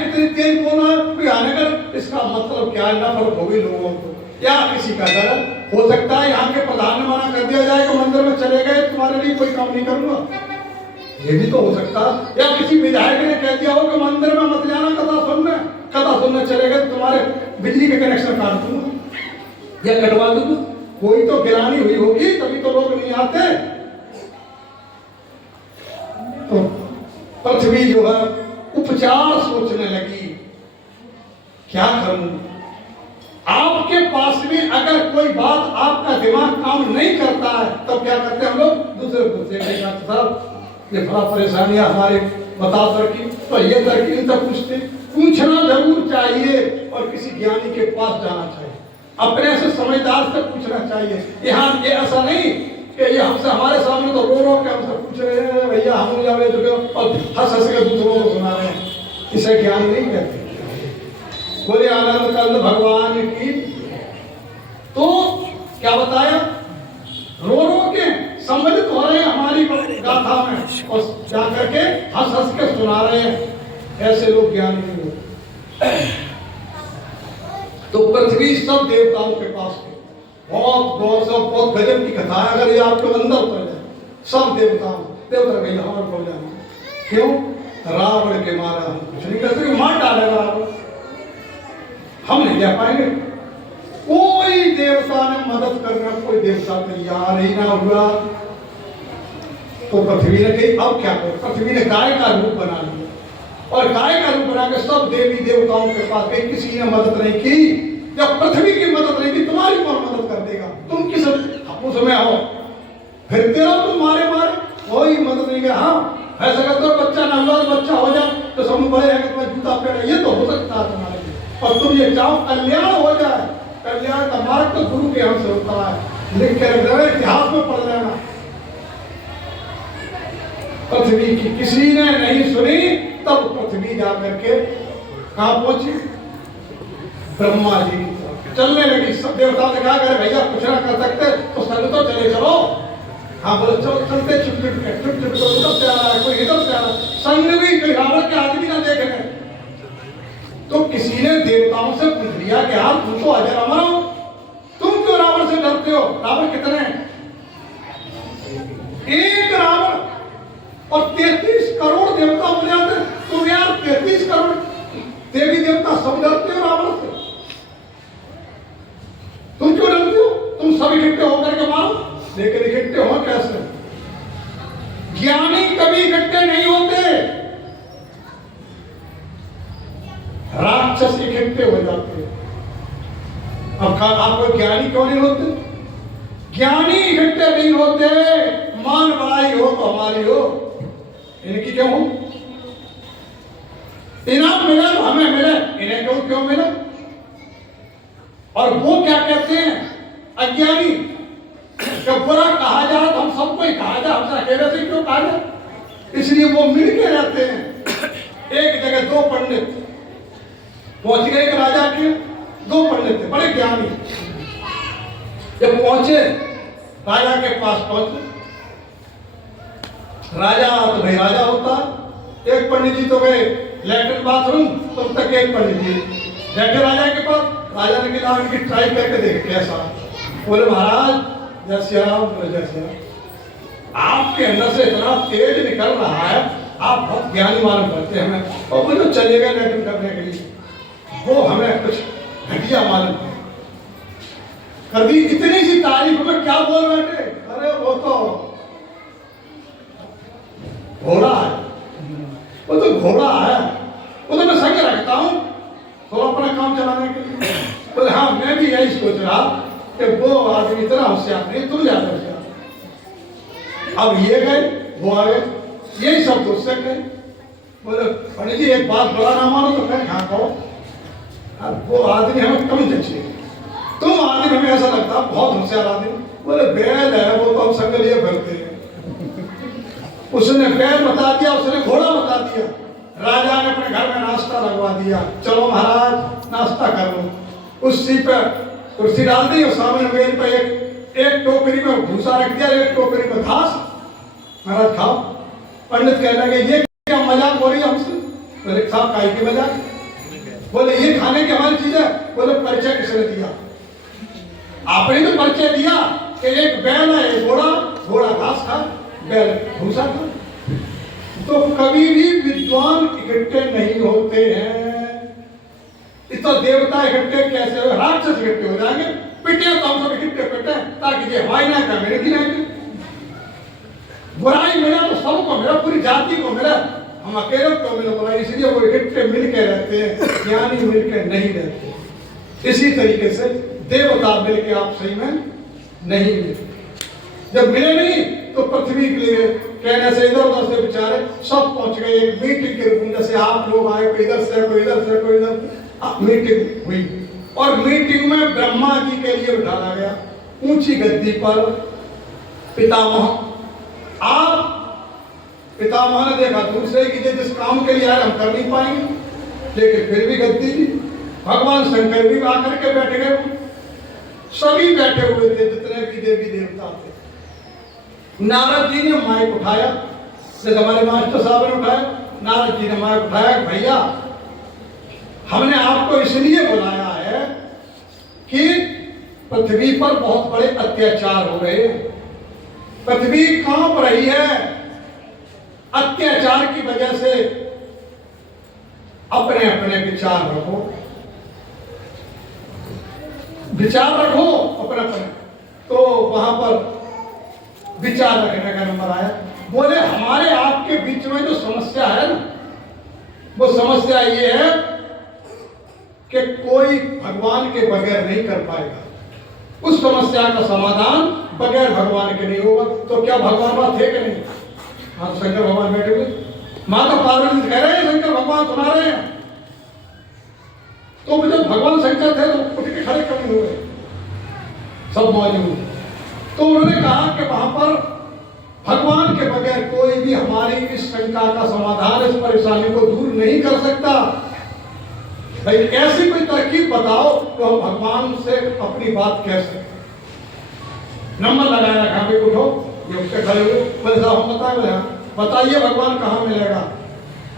कितनी तेज बोल रहा है कोई आने का, इसका मतलब क्या है? नफरत होगी लोगों को या किसी का डर हो सकता है। यहाँ के प्रधान ने मना कर दिया जाए कि मंदिर में चले गए, तुम्हारे लिए कोई काम नहीं करूंगा, ये भी तो हो सकता है। या किसी विधायक ने कह दिया हो कि मंदिर में मत जाना, कथा सुनने चले गए, तुम्हारे बिजली के कनेक्शन काट दूंगा या कटवा दूंगा। कोई तो गिरानी हुई होगी, तभी तो लोग नहीं आते। तो पृथ्वी जो है उपचार सोचने लगी, क्या करूं? आपके पास में अगर कोई बात आपका दिमाग काम नहीं करता है तब तो क्या करते हैं हम लोग? दूसरे पूछते साहब ये बड़ा परेशानियां हमारे बता सर की, तो ये तरकीब तो पूछना जरूर चाहिए और किसी ज्ञानी के पास जाना चाहिए, अपने से समझदार से पूछना चाहिए। यहाँ ये ऐसा नहीं कि ये हमसे हमारे सामने तो रो के हमसे पूछ रहे हैं भैया हम जावे तो, और हंस के दूसरों को सुना रहे हैं, इसे ज्ञान नहीं कहते। बोले आनंद कंद भगवान की। तो क्या बताया? रो के सम्मिलित हो रहे हैं हमारी गाथा में और जाकर के हंस के सुना रहे हैं। ऐसे लोग ज्ञानी नहीं होते। तो पृथ्वी सब देवताओं के पास थे, बहुत गौर से बहुत गजब की कथा है। अगर ये आपके अंदर उतर जाए, सब देवता गई हमारे हो जाना। क्यों? रावण के मारा हम कुछ नहीं करते, मार डालेगा रावण, हम नहीं जा पाएंगे। कोई देवता ने मदद करना, कोई देवता तैयार ही ना हुआ। तो पृथ्वी ने कही अब क्या करो? पृथ्वी ने गाय का रूप बना लिया और गाय का रूप बना के सब देवी देवताओं के पास गई, किसी ने मदद नहीं की। जब पृथ्वी की मदद नहीं की, तुम्हारी कौन मदद कर देगा? तुम किस उसमें हो, फिरते रहो तुम मारे कोई मदद नहीं किया। हाँ ऐसा करते हो बच्चा ना हुआ, बच्चा हो जाए तो सब बड़े रहेंगे, तुम्हें जूता पहने, ये तो हो सकता है तुम्हारे लिए। और तुम ये चाहो कल्याण हो जाए, कल्याण का मार्ग तो गुरु के हमसे होता है, लिख के रख देना, इतिहास में पढ़ लेना। पृथ्वी की किसी ने नहीं सुनी, तब पृथ्वी जाकर के कहां पहुंची? ब्रह्मा जी चलने लगी। सब देवता ने कहा करे भैया कुछ ना कर सकते तो संग तो चले चलो। हाँ बोले चलो चलते, चुप तो उधर से आ रहा है, कोई इधर से आ रहा है, संग भी कोई रावण के आदमी ना देख रहे। तो किसी ने देवताओं से पूछ लिया कि आप तुम तो अजर अमर हो, तुम क्यों रावण से डरते हो? रावण कितने हैं? एक रावण और 33 करोड़ देवता हो जाते। तुम यार 33 करोड़ देवी देवता सब डरते हो रावण से, तुम क्यों डरते हो? तुम सब इकट्ठे होकर के मारो, लेकिन इकट्ठे हो कैसे? ज्ञानी कभी इकट्ठे नहीं होते, राक्षस इकट्ठे हो जाते हैं। अब आपको ज्ञानी क्यों नहीं होते? ज्ञानी इकट्ठे नहीं होते, मान बढ़ाई हो तो हमारी हो, इनकी क्यों हो? इनाम मिला तो हमें मिले, इन्हें क्यों मिला? और वो क्या कहते हैं अज्ञानी, जब बुरा कहा जाए तो हम सबको ही कहा जाए, हमसे अकेले से क्यों कहा जाए? इसलिए वो मिल के रहते हैं। एक जगह दो पंडित पहुंच गए राजा के, दो पंडित थे बड़े ज्ञानी। जब पहुंचे राजा के पास पहुंचे, राजा तो भाई राजा होता, एक पंडित जी तो गए लैट्रिन बाथरूम, तब तक एक पंडित जी बैठे राजा के पास। राजा ने कहा इनकी ट्राई करके देख कैसा। बोले महाराज जैसे आपके अंदर से इतना तेज निकल रहा है, आप बहुत ज्ञानी मालूम करते हैं हमें, और वो जो चले गए लैट्रिन करने के लिए वो हमें कुछ घटिया मालूम कर दी। इतनी सी तारीफ में क्या बोल बैठे? अरे वो तो घोड़ा है, वो तो घोड़ा है, वो तो मैं संग रखता हूँ तो अपना काम चलाने के लिए। बोले हाँ मैं भी यही सोच रहा कि वो आदमी इतना होशियार नहीं, तुम ज्यादा होशियार। अब ये गए वो आ गए, यही सब उससे गए। बोले पंडित जी एक बात बड़ा ना मानो तो कहीं हाँ कहो, अब वो आदमी हमें कम जचे, तुम आदमी हमें ऐसा लगता बहुत होशियार आदमी। बोले बैल है वो तो हम संग लिए भरते हैं। उसने बैल बता दिया, उसने घोड़ा बता दिया। राजा ने अपने घर में नाश्ता लगवा दिया, चलो महाराज नाश्ता कर लो। उसी पे कुर्सी डाल दी और सामने मेज पे एक टोकरी में भूसा रख दिया, एक टोकरी में घास। महाराज खाओ। पंडित कहने लगे ये क्या मजाक हो रही है हमसे? बोले साहब काहे की मजाक? ने दिया? आपने तो परिचय दिया कि एक बैल है, एक घोड़ा, घोड़ा घास खा, बैल भूसा खा। तो कभी भी विद्वान इकट्ठे नहीं होते हैं। इतना देवता इकट्ठे कैसे हो? राक्षस इकट्ठे हो जाएंगे, पिटे तो हम सब इकट्ठे पिटे ताकि ये हवाई ना का मेरे गिराएंगे। बुराई मिला तो सबको मिला, पूरी जाति को मिला, हम अकेले को मिला बुराई, इसलिए वो इकट्ठे मिलके रहते हैं, ज्ञानी मिलके नहीं रहते। इसी तरीके से देवता मिलके आप सही में नहीं मिले। जब मिले नहीं तो पृथ्वी के लिए कहने से इधर उधर से बेचारे सब पहुंच गए एक मीटिंग के रूप में। जैसे आप लोग आए, कोई इधर से कोई इधर से कोई इधर, मीटिंग हुई और मीटिंग में ब्रह्मा जी के लिए बिठाया गया ऊंची गद्दी पर पितामह। आप पितामह ने देखा दूर से कि जिस काम के लिए आए हम कर नहीं पाएंगे, लेकिन फिर भी गद्दी दी। भगवान शंकर भी आकर के बैठ गए, सभी बैठे हुए थे जितने भी देवी देवता थे। नारद जी ने माइक उठाया, जैसे हमारे मास्टर साहब ने उठाया, नारद जी ने माइक उठाया, भैया हमने आपको इसलिए बुलाया है कि पृथ्वी पर बहुत बड़े अत्याचार हो रहे हैं, पृथ्वी कांप रही है अत्याचार की वजह से। अपने अपने विचार रखो, विचार रखो अपने अपने। तो वहां पर विचार रखने का नंबर आया। बोले हमारे आपके बीच में जो समस्या है ना, वो समस्या ये है कि कोई भगवान के बगैर नहीं कर पाएगा। उस समस्या का समाधान बगैर भगवान के नहीं होगा। तो क्या भगवान बात थे कि नहीं? हाँ, तो शंकर भगवान बैठे हुए, माता पार्वती कह रहे हैं शंकर भगवान सुना रहे हैं। तो जब भगवान शंकर थे तो उठ के खड़े कभी हुए, सब मौजूद। तो उन्होंने कहा कि वहां पर भगवान के बगैर कोई भी हमारी इस शंका का समाधान, इस परेशानी को दूर नहीं कर सकता। भाई ऐसी कोई तरकीब बताओ तो हम भगवान से अपनी बात कह सकते। नंबर लगाया रखा, भाई उठो, ये उठ के खड़े हुए, बोले साहब हम बताइए भगवान कहाँ मिलेगा?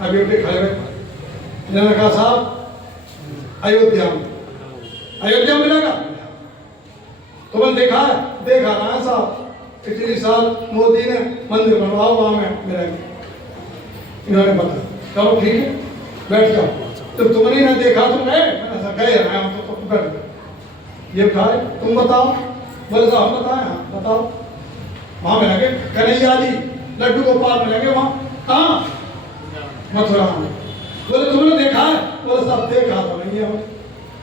अभी उठ के खड़े हुए, इन्होंने कहा साहब अयोध्या में, अयोध्या मिलेगा। तो मैंने देखा रहा है साहब, पिछले साल मोदी ने मंदिर बनवाओ, वहां में मिलेगा। इन्होंने बताया, चलो ठीक है बैठ जाओ। तो तुमने ना देखा तो गए, मैंने गए रहे हम तो बैठ गए। ये कहा तुम बताओ? बोले साहब हम बताए, हाँ बताओ। वहां मिलेंगे कन्हैया जी, लड्डू गोपाल मिलेंगे वहां, कहाँ? मथुरा में। बोले तुमने देखा है? बोले साहब देखा तो नहीं है।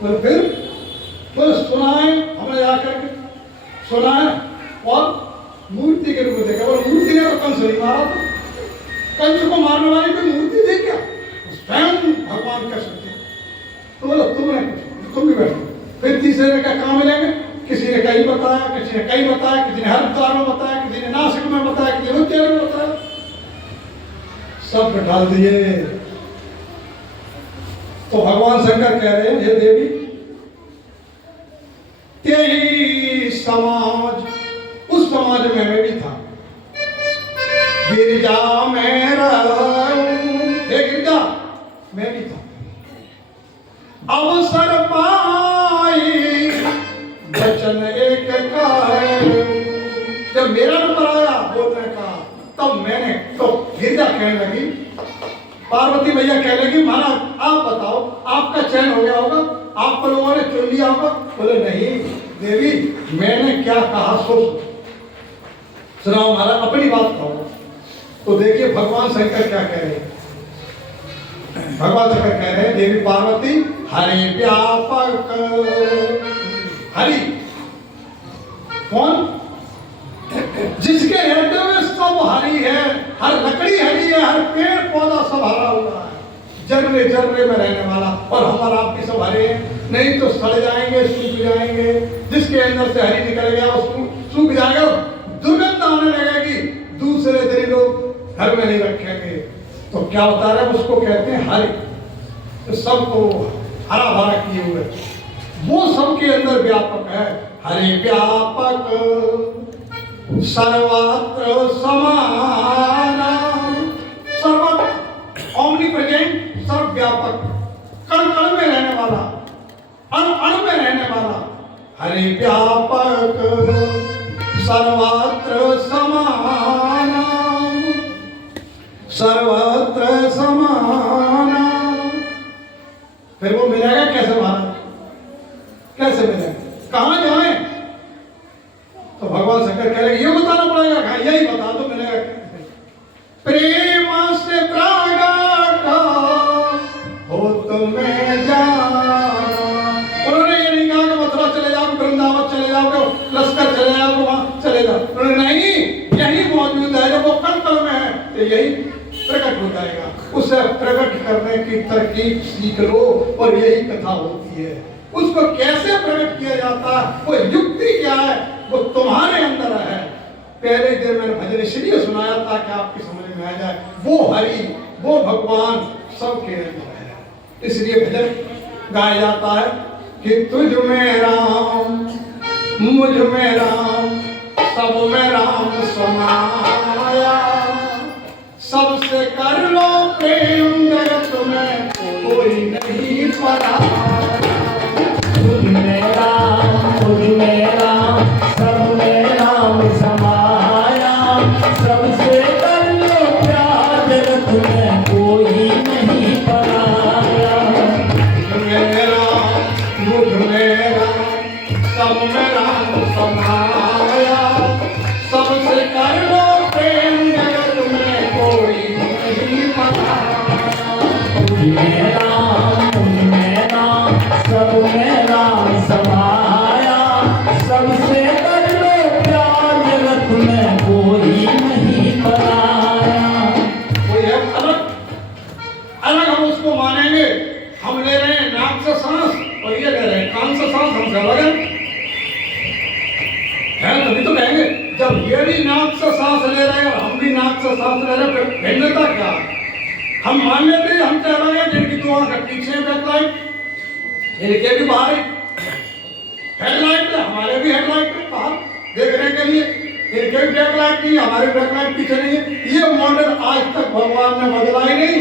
बोले फिर? बोले सुनाए, हमने जाकर के सुनाए और मूर्ति के रूप में देखा। बोले मूर्ति ने तो कंस नहीं मारा था, कंस को मारने वाली कोई मूर्ति थी क्या? स्वयं भगवान कह सकते। तो बोला तुम भी बैठो। फिर तीसरे ने क्या कहाँ मिलेंगे? किसी ने कहीं बताया, किसी ने कहीं बताया, किसी ने हरिद्वार में बताया, किसी ने नासिक में बताया, किसी ने उज्जैन में बताया, सब डाल दिए। तो भगवान शंकर कह रहे हैं हे देवी, तेरी समाज, उस समाज में मैं भी था, गिरजा में रहूं, गिरजा मैं भी था। अवसर पाई वचन एक का है। जब मेरा नंबर आया बोलने का, तब मैंने तो गिरजा कहने लगी, पार्वती मैया कहने लगी महाराज आप बताओ, आपका चयन हो गया होगा, आप लोगों ने चुन लिया होगा। बोले नहीं देवी, मैंने क्या कहा सोच सुनाओ महाराज, अपनी बात कहो। तो देखिए भगवान शंकर क्या कह रहे हैं। भगवान शंकर कह रहे हैं देवी पार्वती हरि व्यापक, हरि कौन? जिसके हृदय में सब हरि है, हर लकड़ी हरी है, हर पेड़ पौधा सब हरा हुआ है, जर्रे जर्रे में रहने वाला। और हमारा आप भी सब हरे हैं, नहीं तो सड़ जाएंगे, सूख जाएंगे। जिसके अंदर से हरी निकल गया वो सूख जाएगा, दुर्गंध आने लगेगी, दूसरे दिन लोग घर में नहीं रखेंगे। तो क्या होता है उसको कहते हैं हरि। तो सबको हरा भरा किए हुए, वो सबके अंदर व्यापक है। हरि व्यापक सर्वत्र समाना, सर्व ओमनी प्रेजेंट, सर्वव्यापक, कण कण में रहने वाला, अणु अणु में रहने वाला, हरे व्यापक सर्वत्र समाना, सर्वत्र समाना। फिर वो मिलेगा कैसे महाराज, कैसे मिलेगा, कहां जाए? तो भगवान शंकर कह रहे ये बताना पड़ेगा, कहा यही बता दो मिलेगा। प्रेम से प्रागट हो तुम्हें जाना। उन्होंने ये नहीं कहा कि मथुरा चले जाओ, वृंदावन चले जाओ, लश्कर चले जाओ, वहां चले जाओ। उन्होंने नहीं, यही मौजूद है, जब वो कल में है तो यही प्रकट हो जाएगा। उसे प्रकट करने की तरकीब सीख लो, और यही कथा होती है। उसको कैसे प्रकट किया जाता है, वो युक्ति क्या है, वो तुम्हारे अंदर है। पहले दिन मैंने भजन इसलिए सुनाया था कि आपकी समझ में आ जाए, वो हरि, वो भगवान सबके अंदर है। इसलिए भजन गाया जाता है कि तुझ में राम, मुझ में राम, सब में राम समाया। सबसे कर लो प्रेम, जगत में कोई नहीं पराया। तुझ में राम, मुझ में राम, सब में राम समाया। सबसे कर लो प्यार, जगत में कोई नहीं पराया। तुझ में राम, मुझ में राम, सब में राम समाया। सबसे कर लो प्रेम, जगत में कोई नहीं पराया। तुझ में राम, मुझ में राम, सब में राम समाया। सबसे कर लो प्यार, जगत में कोई नहीं पराया। कोई है अलग, अलग हम उसको मानेंगे। हम ले रहे हैं नाक से सांस, और ये ले रहे हैं कान से सांस, हमसे अलग है तभी तो कहेंगे। जब ये भी नाक से सांस ले रहे हैं और हम भी नाक से सांस ले रहे हैं, फिर भिन्नता क्या? हम मान लेते हैं हमसे अलग है, जिनकी दो आंखें पीछे है बैकलाइट, इनके भी बाहर हेडलाइट है, हमारे भी हेडलाइट है बाहर देखने के लिए। इनके भी बैकलाइट नहीं है, हमारे बैकलाइट पीछे नहीं है। ये मॉडल आज तक भगवान ने बदला ही नहीं।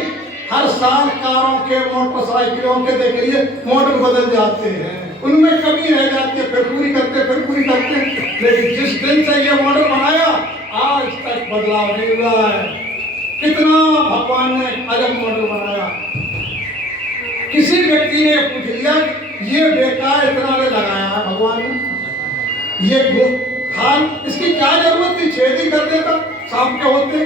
हर साल कारों के, मोटरसाइकिलों के देख लिए मॉडल बदल जाते हैं, उनमें कमी रह जाती है, फिर पूरी करते, फिर पूरी करते। लेकिन जिस दिन से ये मॉडल बनाया, आज तक बदलाव नहीं हुआ है। कितना भगवान ने अलग मॉडल बनाया। किसी व्यक्ति ने पूछ लिया ये बेकार इतना लगाया है भगवान ने, ये खान इसकी क्या जरूरत थी, छेद ही कर देता शाम के होते।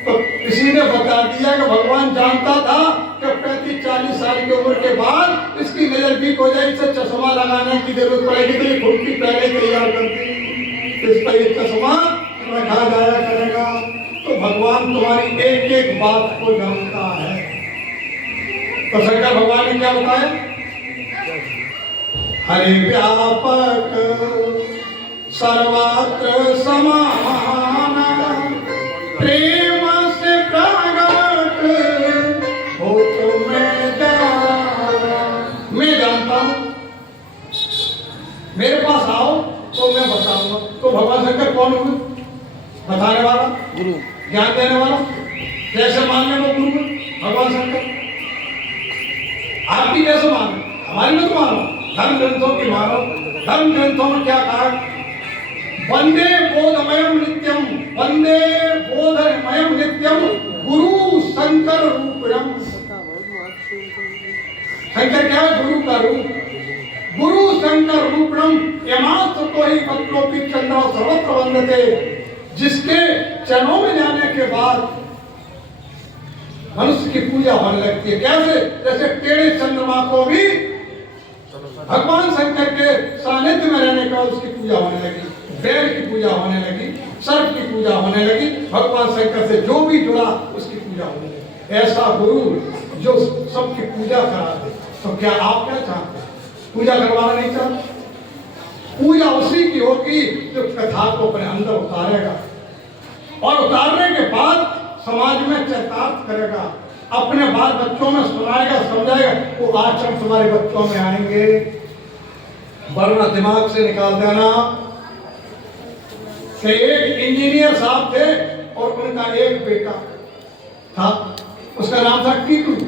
तो किसी ने बता दिया कि भगवान जानता था कि 35-40 साल की उम्र के बाद इसकी नजर वीक हो जाए, इसे चश्मा लगाने की जरूरत पड़ेगी, तो ये खुद की पहले तैयार करती, इस पर ये चश्मा रखा जाया करेगा। तो भगवान तुम्हारी एक एक बात को जानता है। तो शंकर भगवान ने क्या बताया? हरे व्यापक सर्वत्र समाना, प्रेम से प्रगट हो तुम्हें जाना। मैं जानता हूं, मेरे पास आओ तो मैं बताऊंगा। तो भगवान शंकर कौन हुए? बताने वाला, गुरु, ज्ञान देने वाला। कैसे मानने वो गुरु भगवान शंकर? आपकी कैसे मानो, हमारी मत मानो, धर्म ग्रंथों की मानो। धर्म ग्रंथों में क्या कहा? वंदे बोधमयम नित्यम, वंदे बोधमयम नित्यम गुरु शंकर रूपम। शंकर क्या है? गुरु का रूप। गुरु शंकर रूपम यमात्र तो ही पत्रोपी चंद्र सर्वत्र वंदते। जिसके चरणों में जाने के बाद मनुष्य की पूजा होने लगती है। कैसे? जैसे टेढ़े चंद्रमा को भी भगवान शंकर के सानिध्य में रहने के बाद उसकी पूजा होने लगी, बैल की पूजा होने लगी, सर्प की पूजा होने लगी। भगवान शंकर से जो भी जुड़ा उसकी पूजा होने लगी। ऐसा गुरु जो सबकी पूजा करा दे। तो क्या आप क्या चाहते हैं? पूजा करवाना नहीं चाहते? पूजा उसी की होगी जो कथा को अपने अंदर उतारेगा, और उतारने के बाद समाज में चरितार्थ करेगा, अपने बाल बच्चों में सुनाएगा, समझाएगा। वो आचरण तुम्हारे बच्चों में आएंगे। वरना दिमाग से निकाल देना कि एक इंजीनियर साहब थे और उनका एक बेटा था, उसका नाम था टीटू।